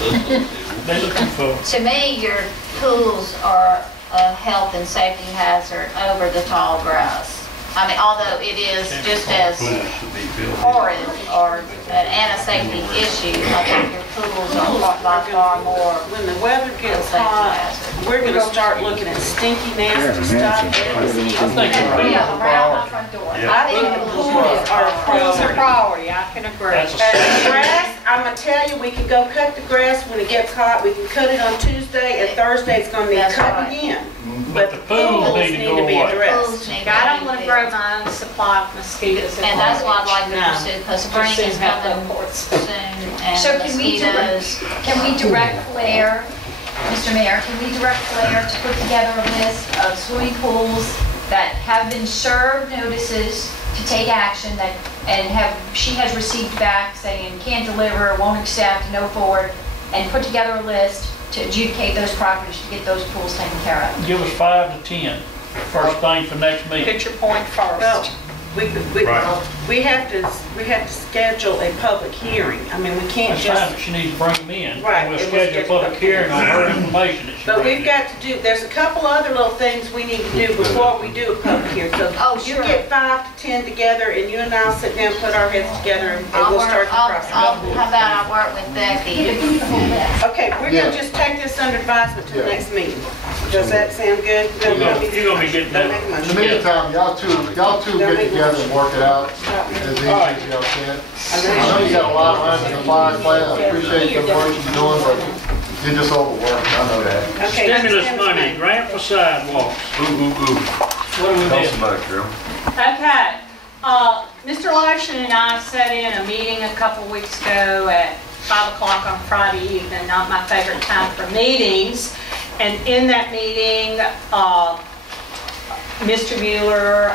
assistance. They're looking for. To me, your pools are a health and safety hazard over the tall grass. I mean, although it is just as horrid or and a safety issue, I think your pools are by far more. When the weather gets hot, we're going to start looking at stinky, nasty stuff. Around my front door. I think the pools are a priority. I can agree. And the grass, I'm going to tell you, we can go cut the grass when it gets hot. We can cut it on Tuesday, and Thursday it's going to need cut again. But the pools need to be addressed. I don't want to grow my own supply of mosquitoes. And that's why I'd like to pursue, because spring is coming soon, and So mosquitoes. can we direct Claire, Mr. Mayor, can we direct Claire to put together a list of swimming pools that have been served notices to take action she has received back saying can't deliver, won't accept, no forward, and put together a list to adjudicate those properties to get those pools taken care of? Give us 5 to 10, first thing for next meeting. Hit your point first. Well, we have to schedule a public hearing. I mean, we can't That's just. fine, but she needs to bring them in. Right, And we'll and we'll schedule a public hearing on her information that she But brings we've in. got to do, there's a couple other little things we need to do before we do a public hearing. So you get 5 to 10 together, and you and I'll sit down, put our heads together, and we'll start the process. How about I work with Becky? Okay, we're going to just take this under advisement to the next meeting. Does that sound good? You're gonna be getting that. In the meantime, y'all two get together and work it out as easy as y'all can. I know you got a lot of lines in the fire class. I appreciate the work you're doing, but you're just overworked. I know that. Okay, Stimulus money, grant for sidewalks. What do we Tell do? somebody, Carol. Okay. Mr. Larson and I sat in a meeting a couple weeks ago at 5 o'clock on Friday evening, not my favorite time for meetings. And in that meeting, Mr. Mueller,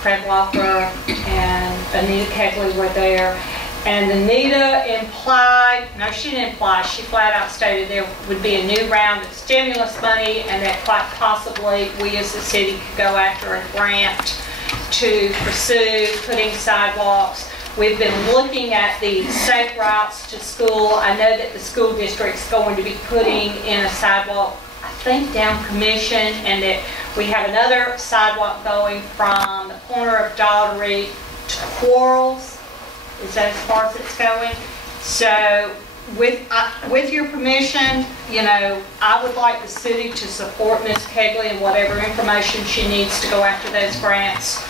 Craig Walker, and Anita Kegley were there. And Anita implied, no, she didn't imply, she flat out stated there would be a new round of stimulus money and that quite possibly we as the city could go after a grant to pursue putting sidewalks. We've been looking at the safe routes to school. I know that the school district's going to be putting in a sidewalk, I think down Commission, and that we have another sidewalk going from the corner of Daughtery to Quarles. Is that as far as it's going? So with your permission, you know, I would like the city to support Ms. Kegley and whatever information she needs to go after those grants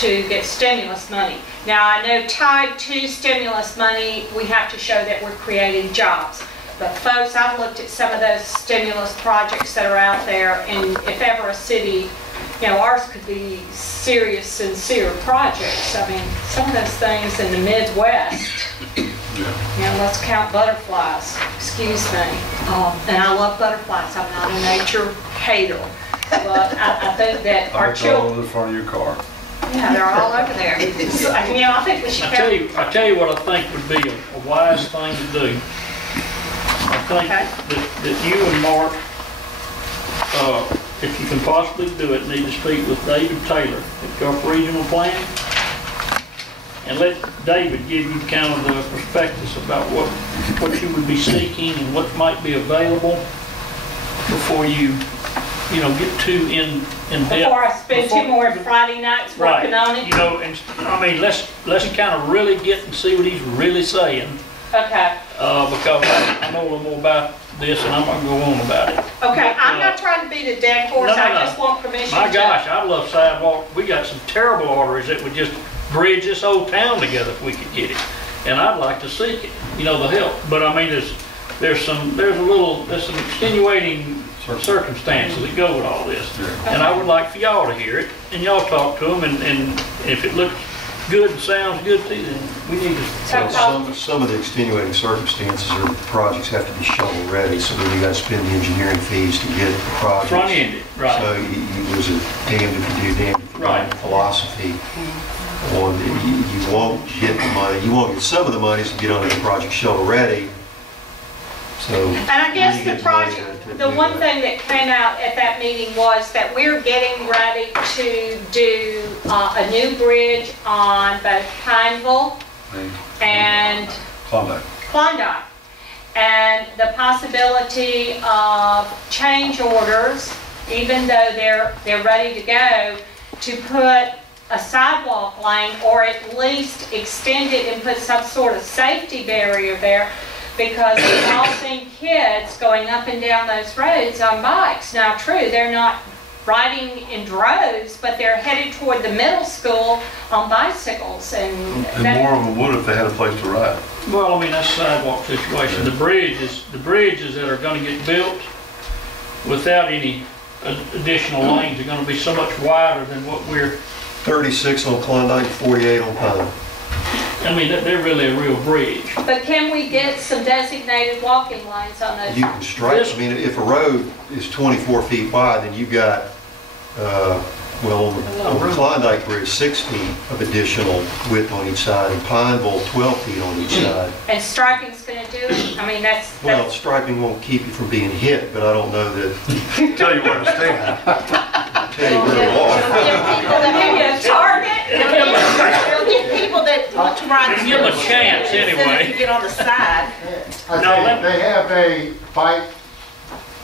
to get stimulus money. Now, I know tied to stimulus money, we have to show that we're creating jobs. But folks, I've looked at some of those stimulus projects that are out there, and if ever a city, you know, ours could be serious, sincere projects. I mean, some of those things in the Midwest, you know, let's count butterflies, excuse me. And I love butterflies, I'm not a nature hater. But I think that our children... all over the front of your car. Yeah, they're all over there. So, you know, I think we should... I tell you what I think would be a wise thing to do. I think that you and Mark, if you can possibly do it, need to speak with David Taylor at Gulf Regional Planning and let David give you kind of the prospectus about what you would be seeking and what might be available before you know, get too in depth. Before I spend 2 more Friday nights working on it? You know, and I mean, let's kind of really get and see what he's really saying. Okay. Because I know a little more about this and I'm not going to go on about it. Okay, I'm not trying to beat a dead horse. No. I just want permission. My gosh, I love sidewalk. We got some terrible arteries that would just bridge this whole town together if we could get it. And I'd like to seek it, you know, the help. But I mean, there's some extenuating circumstances that go with all this. And I would like for y'all to hear it and y'all talk to them and if it looks good and sounds good to you, then we need to. Well, some of the extenuating circumstances are the projects have to be shovel ready, so then you got to spend the engineering fees to get the project. Front ended, right. So there's a damned if you do, damned if you don't philosophy. On you won't get the money. You won't get some of the money to get on the project shovel ready. So. And I guess the project, the one thing that came out at that meeting was that we're getting ready to do a new bridge on both Pineville and Klondike. and the possibility of change orders, even though they're ready to go, to put a sidewalk lane or at least extend it and put some sort of safety barrier there, because we've all seen kids going up and down those roads on bikes. Now, true, they're not riding in droves, but they're headed toward the middle school on bicycles, and more of them would if they had a place to ride. Well, I mean, that's a sidewalk situation. The bridges that are gonna get built without any additional lanes are gonna be so much wider than what we're, 36 on Klondike, 48 on Pine. I mean, they're really a real bridge. But can we get some designated walking lanes on those? You can strike, I mean, if a road is 24 feet wide, then you've got, well, on the Klondike Bridge, 6 feet of additional width on each side, and Pineville, 12 feet on each side. And striping's gonna do it? I mean, Well, striping won't keep you from being hit, but I don't know that, Tell you where to stand. tell you where to walk. maybe a target? It'll give people that want to ride. Give them a chance anyway. To get on the side. They have a bike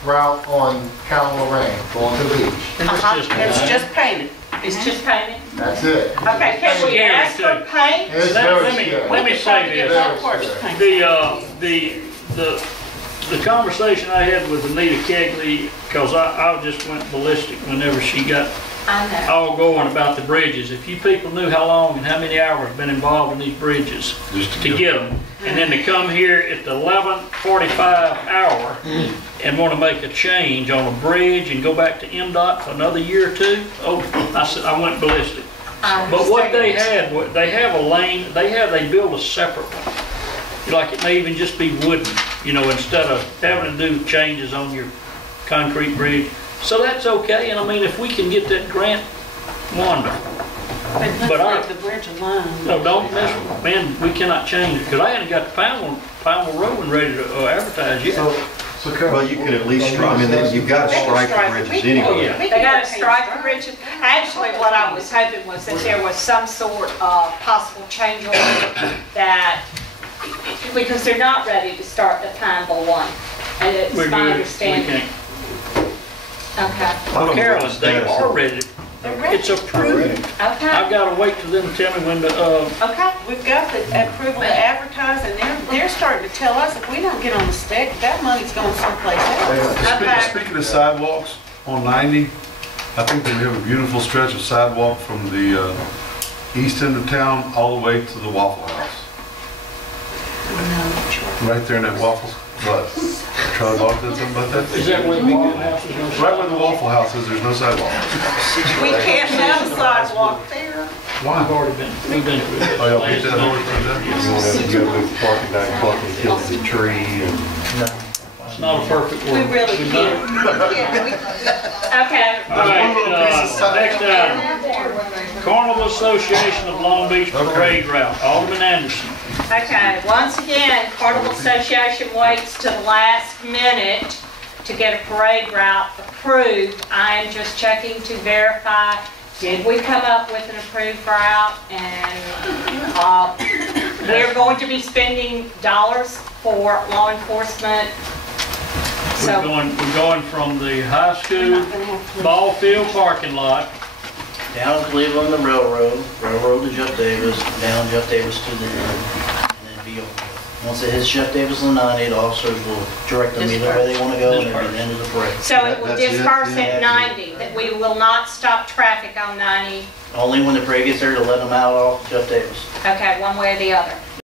route on Cal Lorraine going to the beach. It's just painted. It's just painted? That's it. Okay, can we ask for paint? It's Let very me, scary. let me say this. The conversation I had with Anita Kegley, because I just went ballistic whenever she got I know. all going about the bridges. If you people knew how long and how many hours been involved in these bridges to get them, and then to come here at the 11:45 hour and want to make a change on a bridge and go back to MDOT for another year or two, oh, I went ballistic. But what they had, they have a lane, they build a separate one. Like it may even just be wooden, you know, instead of having to do changes on your concrete bridge. So that's okay, and I mean, if we can get that grant, wonderful. But the bridge alone. no, don't mess with it, man, we cannot change it, because I hadn't got the Pineville Road ready to advertise yet. So Carol, Well, you can at least strike, I mean, you've got to strike the bridges anyway. Oh, yeah. They gotta strike the bridges. Actually, what I was hoping was that there was some sort of possible change order that, because they're not ready to start the Pineville one, and it's We're my good. We understanding. can't. Okay, I don't know Carolyn, what the they status are is. ready. It's approved. okay, I've got to wait till them to tell me when to, okay. We've got the approval to advertise, and they're starting to tell us if we don't get on the stick, that money's going someplace else. Okay. Speaking of sidewalks, on 90, I think that we have a beautiful stretch of sidewalk from the east end of town all the way to the Waffle House. Right there in that Waffle, but Charlie Walk said something about that? is that where the Waffle House is going to Right where the Waffle House is, there's no sidewalk. We can't have a sidewalk there. Why? We've already been, we've been through this. Oh, y'all beat that horse right there? You won't have to go move the parking back, plucking, killing the tree, and It's not a perfect We word. really We've done can't. it. Okay, All right, next item. Carnival Association of Long Beach Parade Route, Alderman Anderson. okay. Once again, Carnival Association waits to the last minute to get a parade route approved. I am just checking to verify, did we come up with an approved route? And we're going to be spending dollars for law enforcement. So, We're going from the high school ball field parking lot. Down to Cleveland, the railroad to Jeff Davis, down Jeff Davis to the end, and then beyond. Once it hits Jeff Davis and 90, the officers will direct them either way they want to go, and it'll be the end of the parade. so it will That's it? disperse at Yeah. 90, that we will not stop traffic on 90. Only when the parade gets there to let them out off Jeff Davis. Okay, one way or the other.